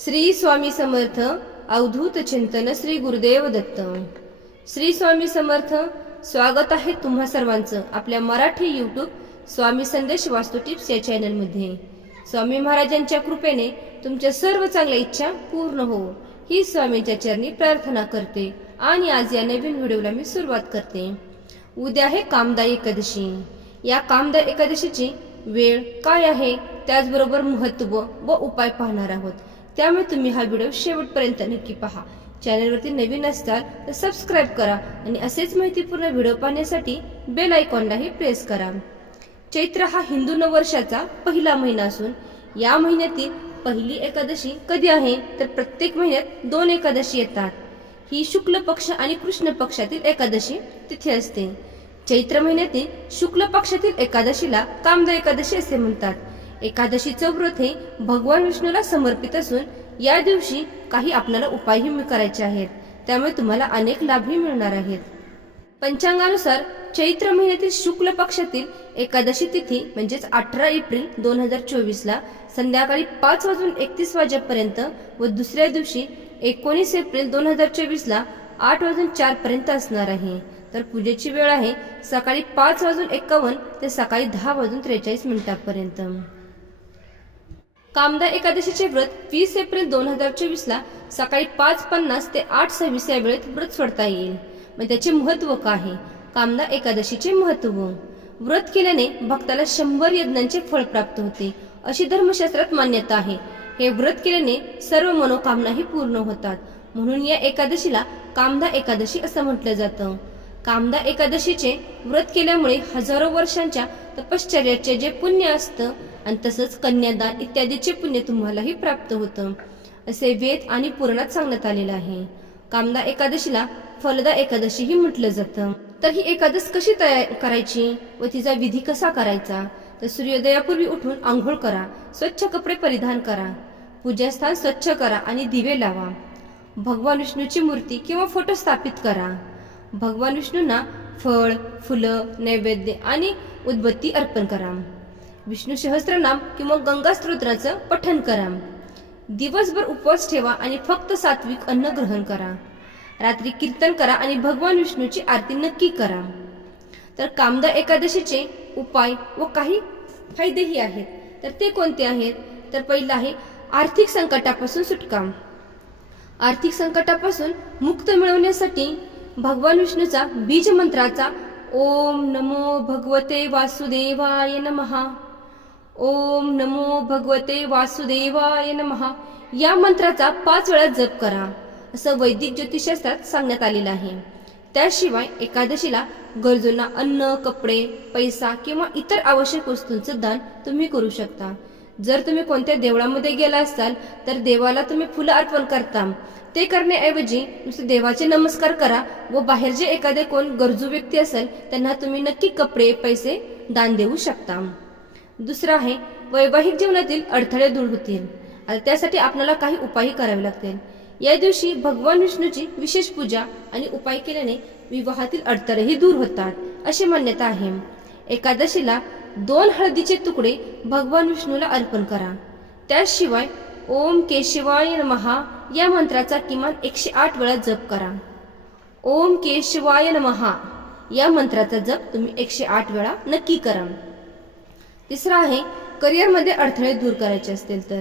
श्री स्वामी समर्थ अवधूत चिंतन श्री गुरुदेव दत्त. श्री स्वामी समर्थ स्वागत आहे तुम्हा सर्वांचं आपल्या मराठी यूट्यूब स्वामी संदेश वास्तू टिप्स या चॅनलमध्ये. स्वामी महाराजांच्या कृपेने तुमच्या सर्व चांगल्या इच्छा पूर्ण हो. ही स्वामींच्या चरणी प्रार्थना करते आणि आज या नवीन व्हिडिओला मी सुरुवात करते. उद्या आहे कामदा एकादशी. या कामदा एकादशीची वेळ काय आहे? त्याचबरोबर महत्त्व व उपाय पाहणार आहोत. त्यामुळे तुम्ही हा व्हिडिओ शेवटपर्यंत नक्की पहा. चॅनलवरती नवीन असताल तर सबस्क्राईब करा आणि असेच माहितीपूर्ण व्हिडिओ पाहण्यासाठी बेल आयकॉनलाही प्रेस करा. चैत्र हा हिंदू नववर्षाचा पहिला महिना असून या महिन्यातील पहिली एकादशी कधी आहे? तर प्रत्येक महिन्यात दोन एकादशी येतात. ही शुक्ल पक्ष आणि कृष्ण पक्षातील एकादशी तिथे असते. चैत्र महिन्यातील शुक्ल पक्षातील एकादशीला कामदा एकादशी असे म्हणतात. एकादशीचं व्रत हे भगवान विष्णूला समर्पित असून या दिवशी काही आपल्याला उपायही करायचे आहेत. त्यामुळे तुम्हाला अनेक लाभही मिळणार आहेत. पंचांगानुसार चैत्र महिन्यातील शुक्ल पक्षातील एकादशी तिथी म्हणजेच अठरा एप्रिल दोन हजार चोवीस ला संध्याकाळी पाच वाजून एकतीस वाजेपर्यंत व दुसऱ्या दिवशी एकोणीस एप्रिल दोन हजार चोवीस ला आठ वाजून चार पर्यंत असणार आहे. तर पूजेची वेळ आहे सकाळी पाच वाजून एकावन्न ते सकाळी दहा वाजून त्रेचाळीस मिनिटापर्यंत. कामदा एकादशीचे व्रत वीस एप्रिल दोन हजार चोवीस ला सकाळी पाच पन्नास ते आठ सव्वीस या वेळेत व्रत सोडता येईल. मग त्याचे महत्त्व काय? आहे कामदा एकादशीचे महत्त्व. व्रत केल्याने भक्ताला शंभर यज्ञांचे फळ प्राप्त होते अशी धर्मशास्त्रात मान्यता आहे. हे व्रत केल्याने सर्व मनोकामनाही पूर्ण होतात. म्हणून या एकादशीला कामदा एकादशी असं म्हटलं जातं. कामदा एकादशीचे व्रत केल्यामुळे हजारो वर्षांच्या तपश्चर्याचे जे पुण्य असतं आणि तसंच कन्यादान इत्यादीचे पुण्य तुम्हालाही प्राप्त होतं. असे वेद आणि पुराणात सांगण्यात आलेलं आहे. कामदा एकादशीला फलदा एकादशीही म्हटलं जातं. तर ही एकादश कशी तयार करायची व तिचा विधी कसा करायचा? तर सूर्योदयापूर्वी उठून आंघोळ करा स्वच्छ कपडे परिधान करा पूजास्थान स्वच्छ करा आणि दिवे लावा. भगवान विष्णूची मूर्ती किंवा फोटो स्थापित करा. भगवान विष्णूंना फळ फुलं नैवेद्य आणि उदबत्ती अर्पण करा. विष्णू सहस्त्रनाम किंवा गंगा स्तोत्राचं करा. दिवसभर उपवास ठेवा आणि फक्त सात्विक अन्न ग्रहण करा. रात्री कीर्तन करा आणि भगवान विष्णूची आरती नक्की करा. तर कामदा एकादशीचे उपाय व काही फायदेही आहेत. तर ते कोणते आहेत? तर पहिलं आहे आर्थिक संकटापासून सुटका. आर्थिक संकटापासून मुक्त मिळवण्यासाठी भगवान विष्णूचा बीज मंत्राचा ओम नमो भगवते वासुदेवाय नमहा ओम नमो भगवते वासुदेवाय नमहा या मंत्राचा पाच वेळा जप करा. असं वैदिक ज्योतिषशास्त्रात सांगण्यात आलेलं आहे. त्याशिवाय एकादशीला गरजूंना अन्न कपडे पैसा किंवा इतर आवश्यक वस्तूंचं दान तुम्ही करू शकता. जर तुम्ही कोणत्या देवळामध्ये गेला असाल तर देवाला तुम्ही फुलं अर्पण करता. ते करण्याऐवजी नुसते देवाचे नमस्कार करा व बाहेर जे एखादे कोण गरजू व्यक्ती असेल त्यांना तुम्ही नक्की कपडे पैसे दान देऊ शकता. दुसरं आहे वैवाहिक जीवनातील अडथळे दूर होतील. आणि त्यासाठी आपल्याला काही उपायही करावे लागतील. या दिवशी भगवान विष्णूची विशेष पूजा आणि उपाय केल्याने विवाहातील अडथळेही दूर होतात अशी मान्यता आहे. एकादशीला दोन हळदीचे तुकडे भगवान विष्णूला अर्पण करा. त्याशिवाय ओम केशवाय महा या मंत्राचा किमान एकशे आठ वेळा जप करा. ओम केशवाय महा या मंत्राचा जप तुम्ही एकशे आठ वेळा नक्की करा. तिसरा आहे करिअरमध्ये अडथळे दूर करायचे असतील तर.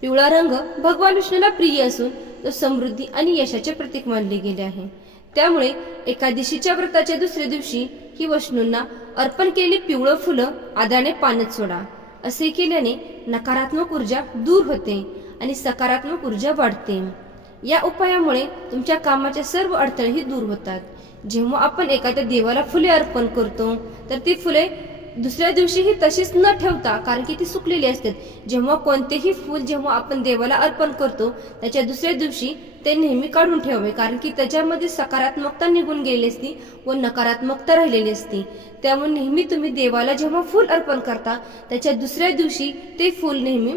पिवळा रंग भगवान विष्णूला प्रिय असून तो समृद्धी आणि यशाचे प्रतीक मानले गेले आहे. त्यामुळे एकादशीच्या व्रताच्या दुसऱ्या दिवशी ही वैष्णूंना अर्पण केलेली पिवळं फुलं आदाने पाण्यात सोडा. असे केल्याने नकारात्मक ऊर्जा दूर होते आणि सकारात्मक ऊर्जा वाढते. या उपायामुळे तुमच्या कामाचे सर्व अडथळेही दूर होतात. जेव्हा आपण एखाद्या देवाला फुले अर्पण करतो तर ती फुले दुसऱ्या दिवशीही तशीच न ठेवता कारण की ती सुकलेली असतात जेव्हा कोणतेही फूल जेव्हा आपण देवाला अर्पण करतो त्याच्या दुसऱ्या दिवशी ते नेहमी काढून ठेवावे कारण की त्याच्यामध्ये सकारात्मकता निघून गेली असती व नकारात्मकता राहिलेली असती. त्यामुळे नेहमी तुम्ही देवाला जेव्हा फूल अर्पण करता त्याच्या दुसऱ्या दिवशी ते फूल नेहमी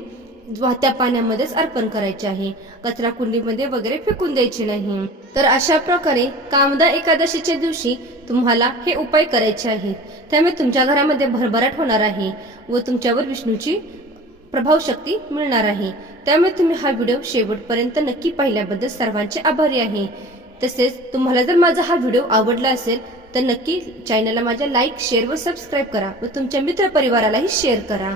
वाहत्या पाण्यामध्येच अर्पण करायचे आहे. कचरा कुंडीमध्ये वगैरे फेकून द्यायचे नाही. तर अशा प्रकारे कामदा एकादशीच्या दिवशी तुम्हाला हे उपाय करायचे आहेत. त्यामुळे तुमच्या घरामध्ये भरभराट होणार आहे व तुमच्यावर विष्णूची प्रभावशक्ती मिळणार आहे. त्यामुळे तुम्ही हा व्हिडिओ शेवटपर्यंत नक्की पाहिल्याबद्दल सर्वांचे आभारी आहे. तसेच तुम्हाला जर माझा हा व्हिडिओ आवडला असेल तर नक्की चॅनलला माझ्या लाईक शेअर व सबस्क्राईब करा व तुमच्या मित्रपरिवारालाही शेअर करा.